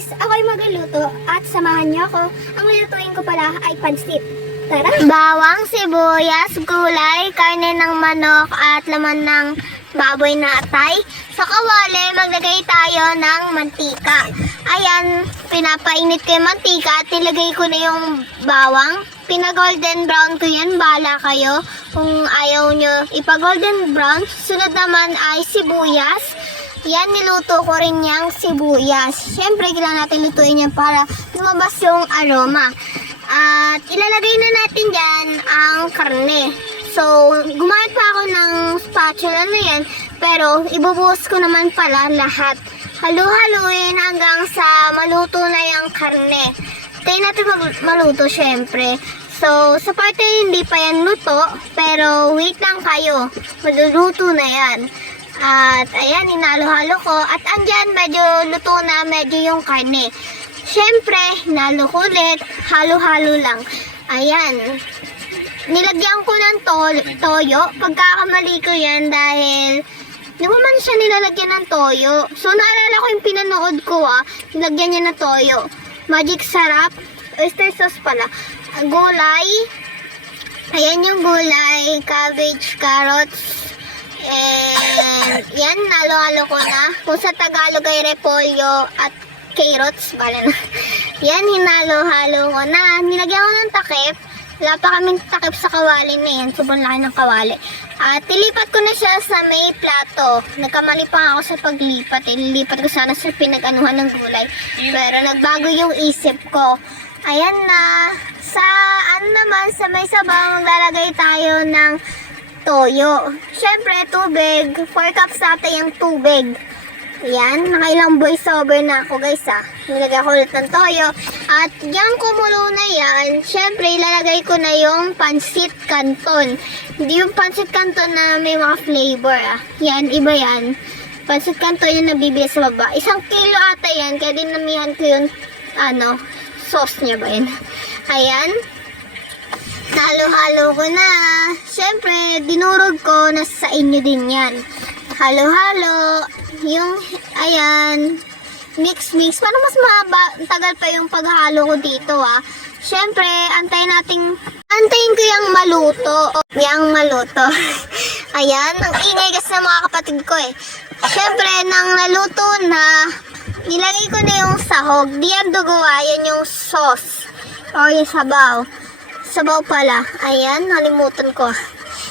guys, ako'y magluluto at samahan niyo ako. Ang lulutuin ko pala ay pansit. Tara! Bawang, sibuyas, gulay, karne ng manok at laman ng baboy na atay. Sa kawali, maglagay tayo ng mantika. Ayan, pinapainit ko yung mantika at nilagay ko na yung bawang. Pina-golden brown ko yan, bahala kayo. Kung ayaw nyo ipa-golden brown, sunod naman ay sibuyas. Yan, niluto ko rin yung sibuyas. Siyempre, kailangan natin lutuin yan para lumabas yung aroma. At ilalagay na natin dyan ang karne. So, gumamit pa ako ng spatula na yan, pero ibubuhos ko naman pala lahat. Halu-haluin hanggang sa maluto na yung karne. Tayo natin maluto syempre. So, sa parte hindi pa yan luto, pero wait lang kayo. Maluluto na yan. At ayan, hinalo-halo ko. At andyan, medyo luto na, medyo yung karne. Siyempre, hinalo ko ulit, halo-halo lang. Ayan. Nilagyan ko ng toyo. Pagkakamali ko yan dahil di mo man siya nilalagyan ng toyo. So, naalala ko yung pinanood ko nilagyan niya ng toyo. Magic sarap. Oyster sauce pala. Gulay. Ayan yung gulay. Cabbage, carrots. And yan, halo-halo ko na. Kung sa Tagalog ay repolyo at carrots, bala na. Yan, hinalo-halo ko na. Nilagyan ko ng takip. Wala pa kaming takip sa kawali na yan. Sobrang laki ng kawali. At ilipat ko na siya sa may plato. Nagkamali pa ako sa paglipat. Ilipat ko sana sa pinag-anuhan ng gulay. Pero nagbago yung isip ko. Ayan na. Sa ano naman, sa may sabaw, maglalagay tayo ng toyo. Siyempre, tubig. 4 cups natin yung tubig. Yan, nakailang voiceover na ako guys Nilagay ko ulit ng toyo. At yung kumulo na yan, syempre ilalagay ko na yung pansit canton. Hindi yung pansit canton na may mga flavor Yan, iba yan. Pansit canton yung nabibili sa baba. 1 kilo ata yan, kaya dinamihan ko yung sauce niya ba yan. Ayan. Halo-halo ko na. Syempre, dinurog ko na sa inyo din yan. Halo-halo. Yung, ayan, mix. Para mas tagal pa yung paghalo ko dito Siyempre, antayin ko yung maluto. Yung maluto. Ayan, ang ingay kasi ng mga kapatid ko Siyempre, nang naluto na, nilagay ko na yung sahog. Di yan dugo yan yung sauce. O yung sabaw. Sabaw pala. Ayan, nalimutan ko.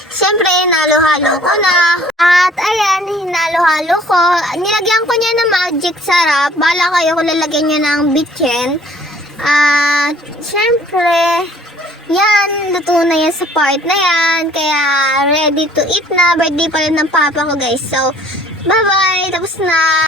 Siyempre, hinalo-halo ko na. At ayan, hinalo-halo ko. Nilagyan ko niya ng magic sarap. Bala kayo kung lalagyan niya ng bitchen. At siyempre, yan, luto na yan sa part na yan. Kaya ready to eat na. Birthday pa rin ng papa ko guys. So, bye-bye. Tapos na.